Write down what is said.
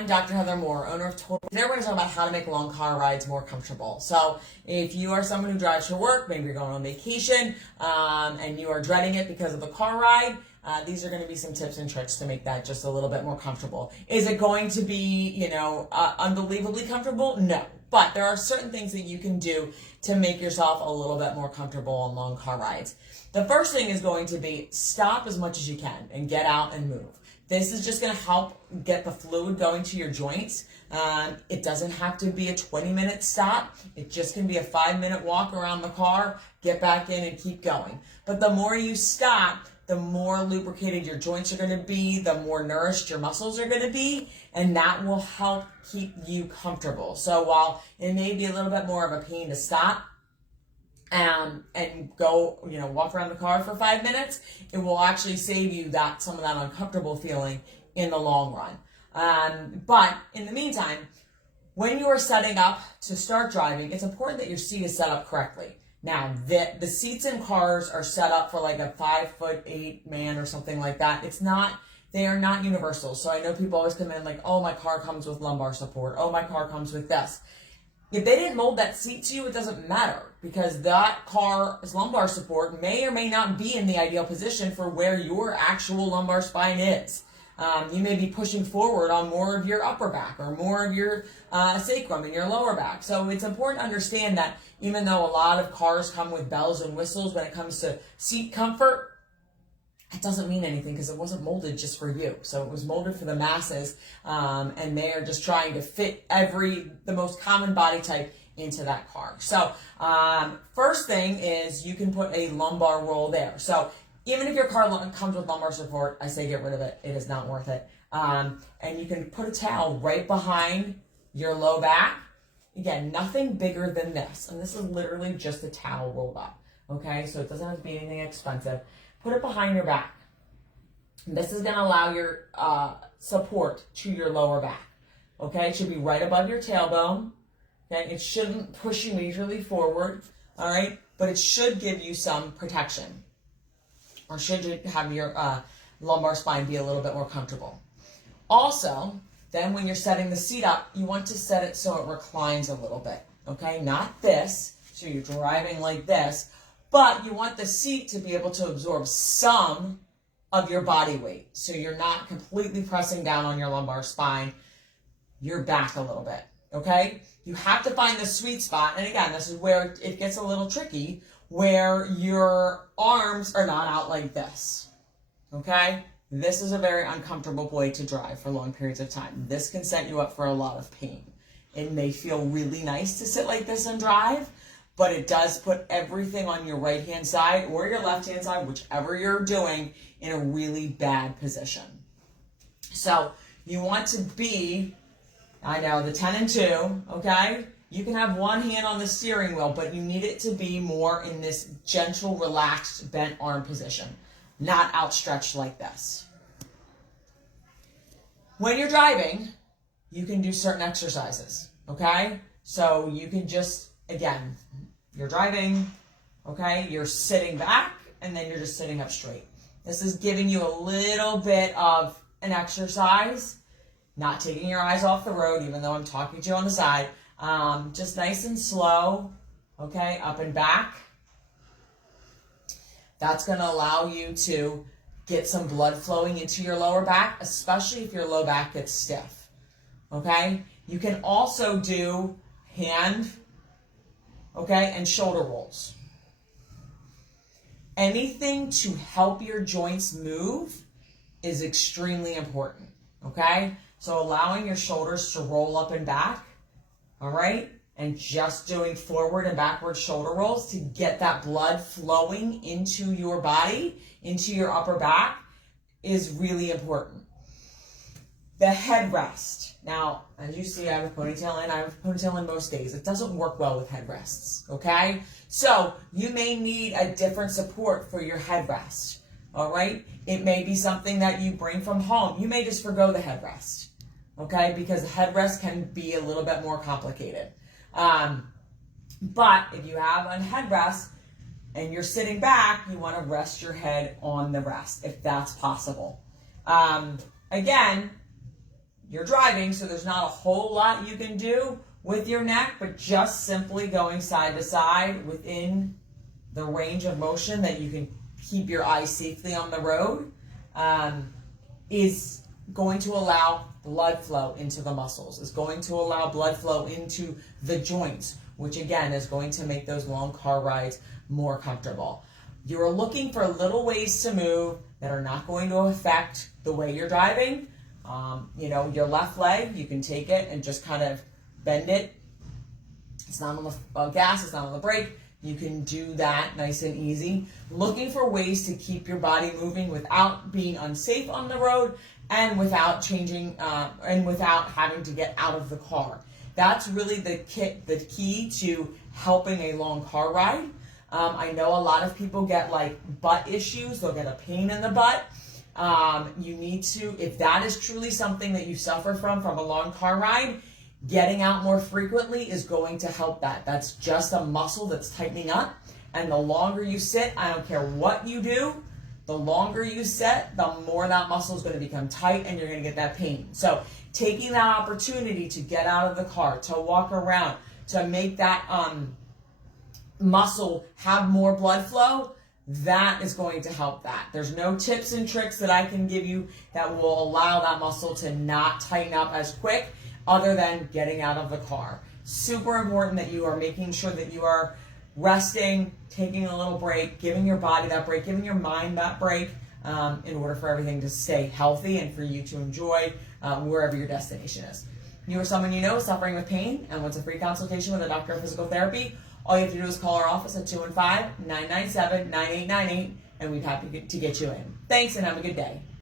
I'm Dr. Heather Moore, owner of Total. Today we're going to talk about how to make long car rides more comfortable. So if you are someone who drives for work, maybe you're going on vacation, and you are dreading it because of the car ride, these are going to be some tips and tricks to make that just a little bit more comfortable. Is it going to be, unbelievably comfortable? No. But there are certain things that you can do to make yourself a little bit more comfortable on long car rides. The first thing is going to be stop as much as you can and get out and move. This is just going to help get the fluid going to your joints. It doesn't have to be a 20-minute stop. It just can be a 5-minute walk around the car, get back in and keep going. But the more you stop, the more lubricated your joints are going to be, the more nourished your muscles are going to be, and that will help keep you comfortable. So while it may be a little bit more of a pain to stop, and go, walk around the car for 5 minutes, it will actually save you some of that uncomfortable feeling in the long run. But in the meantime, when you are setting up to start driving, it's important that your seat is set up correctly. Now, the seats in cars are set up for like a 5'8" man or something like that. They are not universal. So I know people always come in like, oh, my car comes with lumbar support. Oh, my car comes with this. If they didn't mold that seat to you, it doesn't matter, because that car's lumbar support may or may not be in the ideal position for where your actual lumbar spine is. You may be pushing forward on more of your upper back or more of your sacrum and your lower back. So it's important to understand that even though a lot of cars come with bells and whistles when it comes to seat comfort, it doesn't mean anything because it wasn't molded just for you. So it was molded for the masses, and they are just trying to fit the most common body type into that car. So first thing is you can put a lumbar roll there. So even if your car comes with lumbar support, I say get rid of it. It is not worth it. And you can put a towel right behind your low back. Again, nothing bigger than this. And this is literally just a towel rolled up. Okay, so it doesn't have to be anything expensive. Put it behind your back. This is going to allow your support to your lower back. Okay, it should be right above your tailbone. Okay, it shouldn't push you majorly forward. All right, but it should give you some protection, or should have your lumbar spine be a little bit more comfortable. Also, then when you're setting the seat up, you want to set it so it reclines a little bit. Okay, not this, so you're driving like this. But you want the seat to be able to absorb some of your body weight. So you're not completely pressing down on your lumbar spine, your back a little bit, okay? You have to find the sweet spot. And again, this is where it gets a little tricky, where your arms are not out like this, okay? This is a very uncomfortable way to drive for long periods of time. This can set you up for a lot of pain. It may feel really nice to sit like this and drive, but it does put everything on your right-hand side or your left-hand side, whichever you're doing, in a really bad position. So you want to be, I know, the 10 and 2, okay? You can have one hand on the steering wheel, but you need it to be more in this gentle, relaxed, bent arm position, not outstretched like this. When you're driving, you can do certain exercises, okay? So you can just, again, you're driving, okay? You're sitting back, and then you're just sitting up straight. This is giving you a little bit of an exercise, not taking your eyes off the road, even though I'm talking to you on the side. Just nice and slow, okay? Up and back. That's going to allow you to get some blood flowing into your lower back, especially if your low back gets stiff, okay? You can also do hand, okay, and shoulder rolls. Anything to help your joints move is extremely important, okay? So allowing your shoulders to roll up and back, all right? And just doing forward and backward shoulder rolls to get that blood flowing into your body, into your upper back, is really important. The headrest. Now, as you see, I have a ponytail in. I have a ponytail in most days. It doesn't work well with headrests, okay? So you may need a different support for your headrest, all right? It may be something that you bring from home. You may just forgo the headrest, okay? Because the headrest can be a little bit more complicated. But if you have a headrest and you're sitting back, you want to rest your head on the rest, if that's possible. Again, you're driving, so there's not a whole lot you can do with your neck, but just simply going side to side within the range of motion that you can keep your eyes safely on the road is going to allow blood flow into the muscles, is going to allow blood flow into the joints, which again is going to make those long car rides more comfortable. You're looking for little ways to move that are not going to affect the way you're driving. Your left leg, you can take it and just kind of bend it. It's not on the gas, it's not on the brake. You can do that nice and easy. Looking for ways to keep your body moving without being unsafe on the road and without changing and without having to get out of the car. That's really the key to helping a long car ride. I know a lot of people get like butt issues. They'll get a pain in the butt. You need to, if that is truly something that you suffer from a long car ride, getting out more frequently is going to help that. That's just a muscle that's tightening up. And the longer you sit, I don't care what you do, the longer you sit, the more that muscle is going to become tight and you're going to get that pain. So taking that opportunity to get out of the car, to walk around, to make that muscle have more blood flow, that is going to help that. There's no tips and tricks that I can give you that will allow that muscle to not tighten up as quick other than getting out of the car. Super important that you are making sure that you are resting, taking a little break, giving your body that break, giving your mind that break in order for everything to stay healthy and for you to enjoy wherever your destination is. You or someone you know is suffering with pain and wants a free consultation with a doctor of physical therapy, all you have to do is call our office at 215-997-9898 and we'd be happy to get you in. Thanks and have a good day.